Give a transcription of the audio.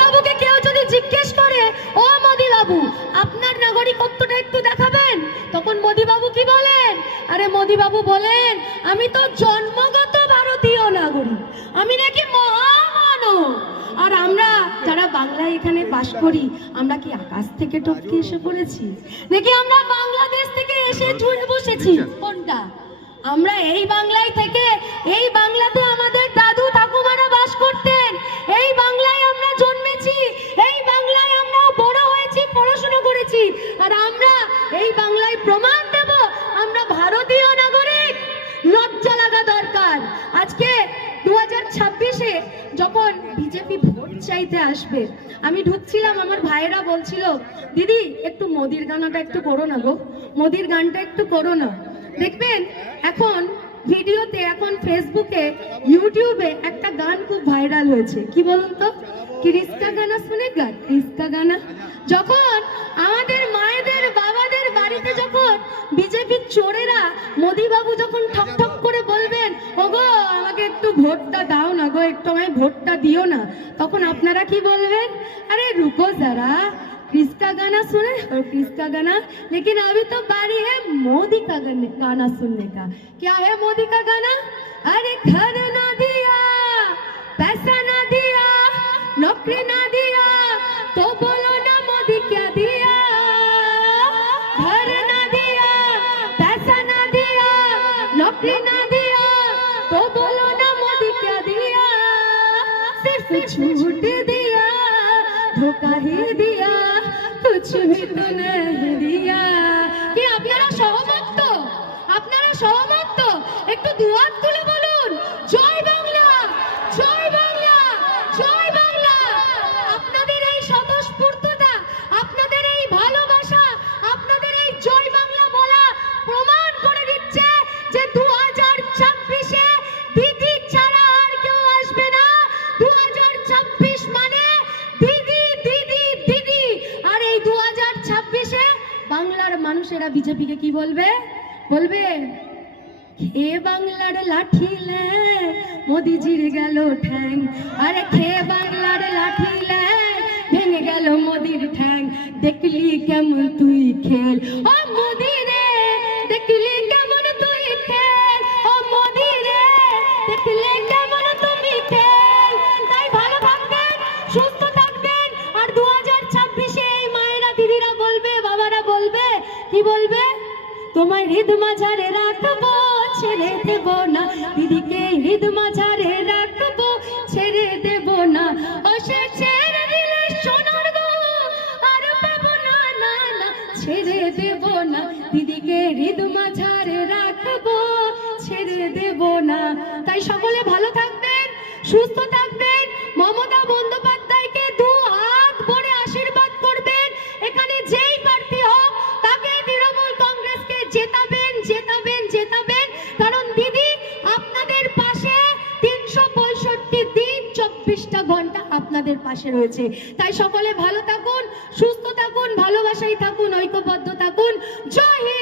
বাবুকে কেউ যদি জিজ্ঞেস করে, ও মোদি বাবু আপনার নাগরিকত্বটা একটু দেখাবেন, তখন মোদি বাবু কি বলেন? আরে মোদি বাবু বলেন, আমি তো জন্মগত ভারতীয় নাগরিক, আমি নাকি মহামানব। আর আমরা যারা বাংলায় এখানে বাস করি, আমরা কি আকাশ থেকে টপকে এসে পড়েছি, নাকি আমরা বাংলাদেশ থেকে এসে জুড়ে বসেছি? কোনটা? আমরা এই বাংলায় থেকে, এই বাংলাতে আমাদের দাদু ঠাকুমারা বাস করতেন, এই বাংলায় আমরা জন্মেছি, এই বাংলায় আমরা বড় হয়েছি, পড়াশোনা করেছি, আর আমরা এই বাংলায় প্রমাণ দেব আমরা ভারতীয় নাগরিক। লজ্জা লাগা দরকার। আজকে 2026-এ যখন বিজেপি ভোট চাইতে আসবে, আমি ঢুকছিলাম, আমার ভাইয়েরা বলছিল, দিদি একটু মোদির গানটা একটু করো না গো, মোদির গানটা একটু করো না। দেখবেন এখন ভিডিওতে, এখন ফেসবুকে, ইউটিউবে একটা গান খুব ভাইরাল হয়েছে, কি বলুন তো? কিসকা গানা শুনেগা, কিসকা গানা। যখন আমাদের মায়েদের বাবাদের বাড়িতে যখন বিজেপির চোরেরা, মোদি বাবু যখন ঠক ঠক করে বলবেন, ওগো আমাকে একটু ভোটটা দাও না গো, একটু আমায় ভোটটা দিও না, তখন আপনারা কি বলবেন? আরে রুকো যারা, किसका गाना सुने और किसका गाना, लेकिन अभी तो बारी है मोदी का गाना सुनने का। क्या है मोदी का गाना? अरे घर ना दिया, पैसा ना दिया, नौकरी ना दिया, तो बोलो ना मोदी क्या दिया। घर ना दिया, पैसा ना दिया, नौकरी ना दिया, तो बोलो ना मोदी क्या दिया। सिर्फ झूठ दिया, धोखा ही दिया, कुछ भी तो नहीं दिया। কি আপনারা সহমত তো? আপনারা সহমত তো? একটু দুহাত তুলে বলুন, জয় বাংলা, জয় বাংলা, জয় বাংলা। আপনাদের এই স্বতঃস্ফূর্ততা, আপনাদের এই ভালোবাসা, আপনাদের এই জয় বাংলা বলা প্রমাণ করে দিচ্ছে যে 2026-এ দিদি ছাড়া আর কেউ আসবে না। 2026 মানে দিদি, দিদি, দিদি। আর এই 2026-এ বাংলার মানুষেরা বিজেপিকে কি বলবে? বলবে, খে বাংলার লাঠি লে মোদিজির গেল ঠ্যাং। আরে খে বাংলার লাঠি লে ভেঙে গেল মোদির ঠ্যাং। দেখলি কেমন তুই খেল ও মোদি রে, দেখলি কেমন তুই খেল ও মোদি রে, দেখলি কেমন তুমি খেল। তাই ভালো থাকবেন, সুস্থ থাকবেন। আর 2026-এ এই মায়েরা, দিদিরা বলবে, বাবারা বলবে, কি বলবে? তোমায় হৃদ মাঝারে রাখবো, ছেড়ে দেব না, দিদিকে হৃদ মাঝারে রাখবো, ছেড়ে দেব না। ও সে ছেড়ে দিলে সোনার গো আর পাব না, না না, ছেড়ে দেব না, দিদিকে হৃদ মাঝারে রাখবো, ছেড়ে দেব না। তাই সকলে ভালো থাকবেন, সুস্থ থাকবেন। মমতা বন্দ্যোপাধ্যায়কে দু হাত ভরে আশীর্বাদ করবেন। এখানে যেই প্রার্থী হোক তাকে তৃণমূল কংগ্রেসকে জেতাবেন, জেতাবেন, জেতাবেন। কারণ দিদি আপনাদের পাশে 365 দিন 24টা ঘন্টা আপনাদের পাশে রয়েছে। তাই সকলে ভালো থাকুন, সুস্থ থাকুন, ভালোবাসায় থাকুন, ঐক্যবদ্ধ থাকুন। জয় হিন্দ।